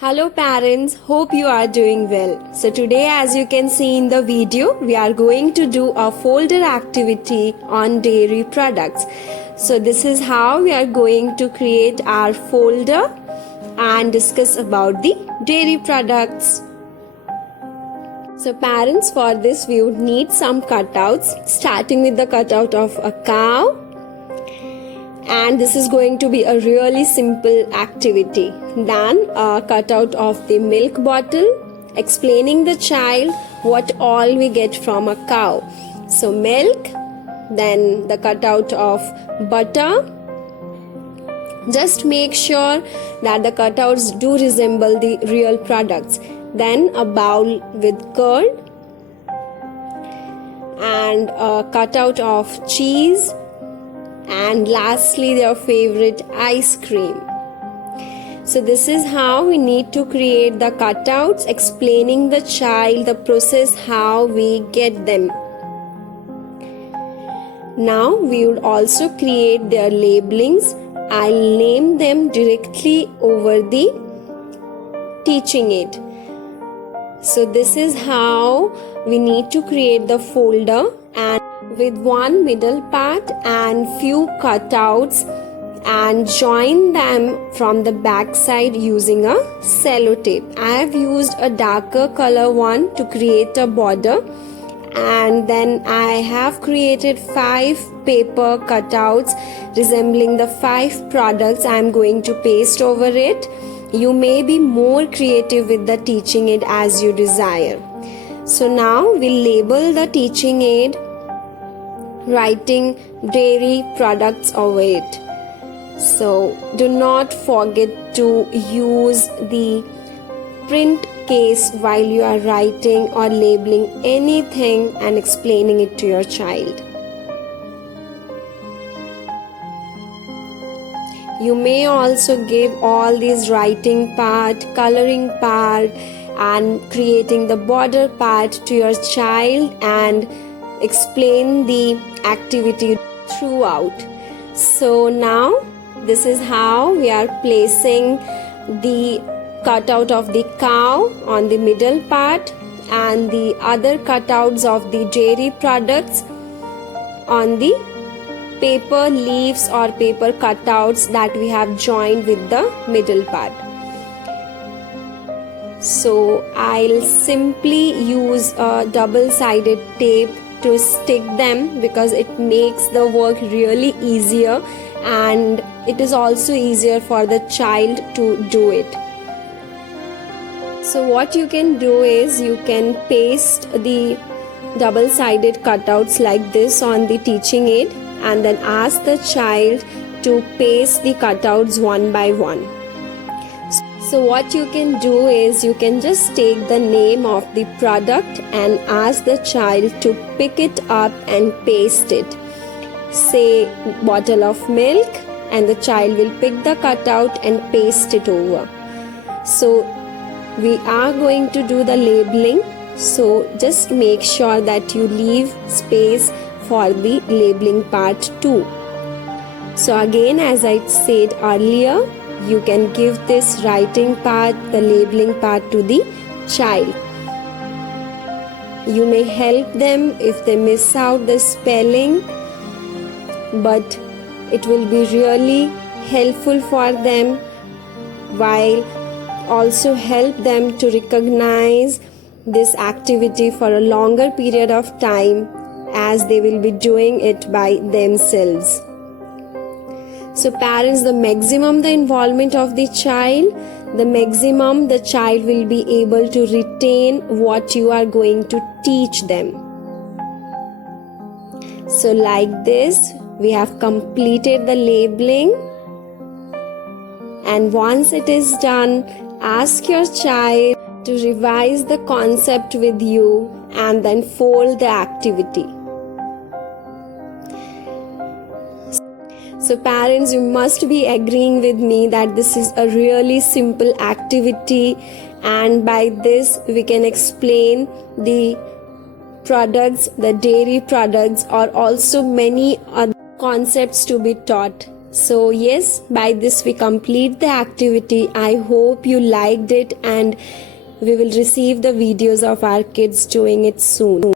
Hello parents, hope you are doing well. So today, as you can see in the video, we are going to do a folder activity on dairy products. So this is how we are going to create our folder and discuss about the dairy products. So parents, for this we would need some cutouts, starting with the cutout of a cow. And this is going to be a really simple activity. Then a cutout of the milk bottle, explaining the child what all we get from a cow. So milk, then the cutout of butter. Just make sure that the cutouts do resemble the real products. Then a bowl with curd and a cutout of cheese. And lastly, their favorite ice cream. So this is how we need to create the cutouts, explaining the child the process how we get them. Now we would also create their labelings. I'll name them directly over the teaching aid. So this is how we need to create the folder, and with one middle part and few cutouts, and join them from the back side using a sellotape. I have used a darker color one to create a border, and then I have created 5 paper cutouts resembling the 5 products I am going to paste over it. You may be more creative with the teaching aid as you desire. So now we'll label the teaching aid, writing dairy products over it. So do not forget to use the print case while you are writing or labeling anything and explaining it to your child. You may also give all these writing part, coloring part, and creating the border part to your child and explain the activity throughout. So now this is how we are placing the cutout of the cow on the middle part and the other cutouts of the dairy products on the paper leaves or paper cutouts that we have joined with the middle part. So I'll simply use a double-sided tape to stick them because it makes the work really easier, and it is also easier for the child to do it. So what you can do is you can paste the double-sided cutouts like this on the teaching aid and then ask the child to paste the cutouts one by one. So what you can do is you can just take the name of the product and ask the child to pick it up and paste it. Say bottle of milk, and the child will pick the cutout and paste it over. So we are going to do the labeling, so just make sure that you leave space for the labeling part too. So again, as I said earlier, you can give this writing part, the labeling part to the child. You may help them if they miss out the spelling, but it will be really helpful for them, while also help them to recognize this activity for a longer period of time as they will be doing it by themselves. So parents, the maximum the involvement of the child, the maximum the child will be able to retain what you are going to teach them. So like this, we have completed the labeling, and once it is done, ask your child to revise the concept with you and then fold the activity. So parents, you must be agreeing with me that this is a really simple activity, and by this we can explain the products, the dairy products, or also many other concepts to be taught. So yes, by this we complete the activity. I hope you liked it, and we will receive the videos of our kids doing it soon.